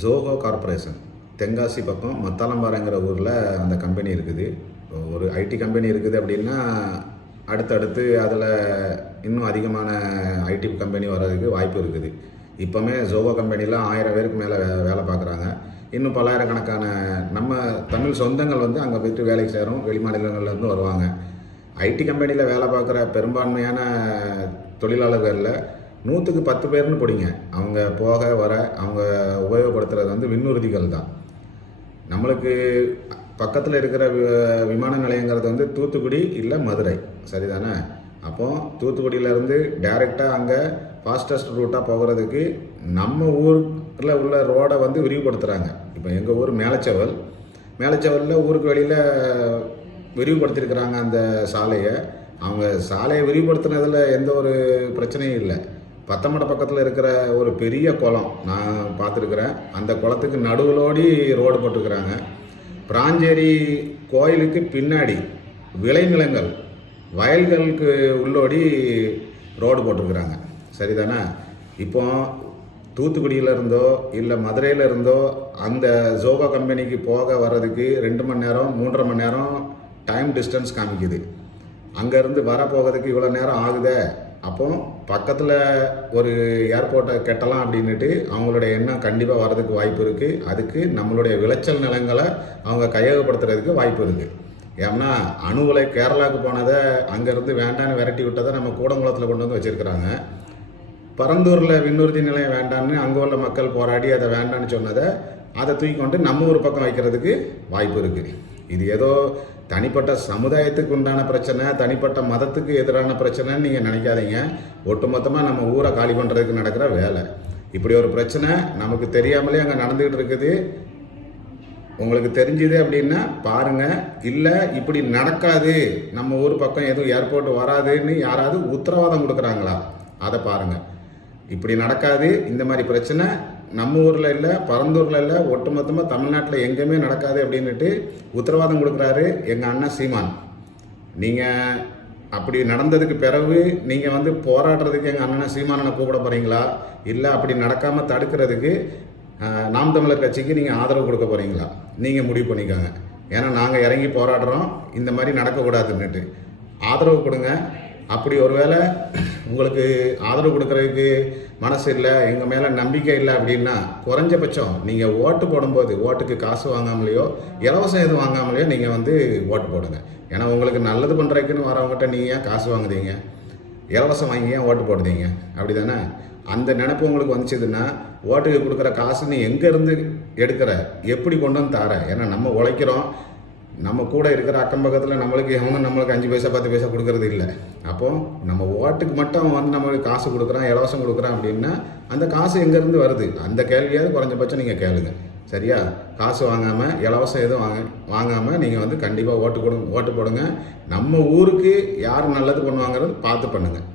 Joko corporation Tenkasi பக்கம் மத்தாளம்பாறைங்கிற ஊரில் அந்த கம்பெனி இருக்குது. ஒரு ஐடி கம்பெனி இருக்குது அப்படின்னா அடுத்தடுத்து அதில் இன்னும் அதிகமான ஐடி கம்பெனி வர்றதுக்கு வாய்ப்பு இருக்குது. இப்போவுமே ஜோகோ கம்பெனியில் 1000 பேருக்கு மேலே வேலை பார்க்குறாங்க. இன்னும் பல்லாயிரக்கணக்கான நம்ம தமிழ் சொந்தங்கள் வந்து அங்கே போய்ட்டு வேலைக்கு சேரும், வெளி மாநிலங்கள்லேருந்து வருவாங்க. ஐடி கம்பெனியில் வேலை பார்க்குற பெரும்பான்மையான தொழிலாளர்களில் 100க்கு 10 பேர்னு பிடிங்க. அவங்க போக வர அவங்க உபயோகப்படுத்துகிறது வந்து விண்ணுறுதிகள் தான். நம்மளுக்கு பக்கத்தில் இருக்கிற விமான நிலையங்கிறது வந்து தூத்துக்குடி இல்லை மதுரை, சரிதானே? அப்போது தூத்துக்குடியிலேருந்து டைரெக்டாக அங்கே ஃபாஸ்டஸ்ட் ரூட்டாக போகிறதுக்கு நம்ம ஊரில் உள்ள ரோடை வந்து விரிவுபடுத்துகிறாங்க. இப்போ எங்கள் ஊர் மேலச்சவலில் ஊருக்கு வெளியில் விரிவுபடுத்தியிருக்கிறாங்க அந்த சாலையை. அவங்க சாலையை விரிவுபடுத்தினதில் எந்த ஒரு பிரச்சனையும் இல்லை. பத்தமடை பக்கத்தில் இருக்கிற ஒரு பெரிய குளம் நான் பார்த்துருக்குறேன். அந்த குளத்துக்கு நடுவிலோடி ரோடு போட்டிருக்கிறாங்க. பிராஞ்சேரி கோயிலுக்கு பின்னாடி விளைநிலங்கள் வயல்களுக்கு உள்ளோடி ரோடு போட்டிருக்கிறாங்க, சரிதானே? இப்போ தூத்துக்குடியில் இருந்தோ இல்லை மதுரையில் இருந்தோ அந்த ஜோகோ கம்பெனிக்கு போக வர்றதுக்கு 2 மணி நேரம் 3.5 மணி நேரம் டைம் டிஸ்டன்ஸ் காமிக்குது. அங்கேருந்து வர போகிறதுக்கு இவ்வளோ நேரம் ஆகுதே. அப்போ பக்கத்தில் ஒரு ஏர்போர்ட்டை கட்டலாம் அப்படின்ட்டு அவங்களோட எண்ணம் கண்டிப்பாக வர்றதுக்கு வாய்ப்பு இருக்குது. அதுக்கு நம்மளுடைய விளைச்சல் நிலங்களை அவங்க கையகப்படுத்துறதுக்கு வாய்ப்பு இருக்குது. ஏன்னா அணு உலை கேரளாவுக்கு போனதை அங்கேருந்து வேண்டான்னு விரட்டி விட்டதை நம்ம கூடங்குளத்தில் கொண்டு வந்து வச்சுருக்கிறாங்க. பரந்தூரில் விண்ணுறுதி நிலையம் வேண்டான்னு அங்கே உள்ள மக்கள் போராடி அதை வேண்டான்னு சொன்னதை அதை தூக்கி கொண்டு நம்ம ஒரு பக்கம் வைக்கிறதுக்கு வாய்ப்பு இருக்குது. இது ஏதோ தனிப்பட்ட சமுதாயத்துக்கு உண்டான பிரச்சனை, தனிப்பட்ட மதத்துக்கு எதிரான பிரச்சனைன்னு நீங்கள் நினைக்காதீங்க. ஒட்டுமொத்தமாக நம்ம ஊரை காலி பண்ணுறதுக்கு நடக்கிற வேலை. இப்படி ஒரு பிரச்சனை நமக்கு தெரியாமலே அங்கே நடந்துக்கிட்டு இருக்குது. உங்களுக்கு தெரிஞ்சுது அப்படின்னா பாருங்கள். இல்லை இப்படி நடக்காது, நம்ம ஊர் பக்கம் எதுவும் ஏர்போர்ட் வராதுன்னு யாராவது உத்தரவாதம் கொடுக்குறாங்களா, அதை பாருங்கள். இப்படி நடக்காது, இந்த மாதிரி பிரச்சனை நம்ம ஊரில் இல்லை, பரந்தூரில் இல்லை, ஒட்டுமொத்தமாக தமிழ்நாட்டில் எங்கேயுமே நடக்காது அப்படின்ட்டு உத்தரவாதம் கொடுக்குறாரு எங்கள் அண்ணன் சீமான். நீங்கள் அப்படி நடந்ததுக்கு பிறகு நீங்கள் வந்து போராடுறதுக்கு எங்கள் அண்ணனை சீமானனை கூப்பிட போகிறீங்களா, இல்லை அப்படி நடக்காமல் தடுக்கிறதுக்கு நாம் தமிழர் கட்சிக்கு நீங்கள் ஆதரவு கொடுக்க போகிறீங்களா? நீங்கள் முடிவு பண்ணிக்கோங்க. ஏன்னா நாங்கள் இறங்கி போராடுறோம் இந்த மாதிரி நடக்கக்கூடாதுன்னுட்டு. ஆதரவு கொடுங்க. அப்படி ஒருவேளை உங்களுக்கு ஆதரவு கொடுக்குறதுக்கு மனசு இல்லை, எங்கள் மேலே நம்பிக்கை இல்லை அப்படின்னா குறைஞ்சபட்சம் நீங்கள் ஓட்டு போடும்போது ஓட்டுக்கு காசு வாங்காமலையோ இலவசம் எதுவும் வாங்காமலையோ நீங்கள் வந்து ஓட்டு போடுங்க. ஏன்னா உங்களுக்கு நல்லது பண்ணுறதுக்குன்னு வரவங்ககிட்ட நீங்கள் ஏன் காசு வாங்குதீங்க, இலவசம் வாங்கி ஏன் ஓட்டு போடுதீங்க, அப்படி தானே? அந்த நினைப்பு உங்களுக்கு வந்துச்சுதுன்னா ஓட்டுக்கு கொடுக்குற காசு நீ எங்கேருந்து எடுக்கிற, எப்படி கொண்டு வந்து தார? ஏன்னா நம்ம உழைக்கிறோம், நம்ம கூட இருக்கிற அக்கம் பக்கத்தில் நம்மளுக்கு நம்மளுக்கு 5 பைசா 10 பைசா கொடுக்கறது இல்லை. அப்போது நம்ம ஓட்டுக்கு மட்டும் வந்து நம்மளுக்கு காசு கொடுக்குறான், இலவசம் கொடுக்குறான் அப்படின்னா அந்த காசு எங்கேருந்து வருது? அந்த கேள்வியாவது குறைஞ்சபட்சம் நீங்கள் கேளுங்க, சரியா? காசு வாங்காமல் இலவசம் எதுவும் வாங்காமல் நீங்கள் வந்து கண்டிப்பாக ஓட்டு போடுங்க. நம்ம ஊருக்கு யார் நல்லது பண்ணுவாங்கிறது பார்த்து பண்ணுங்கள்.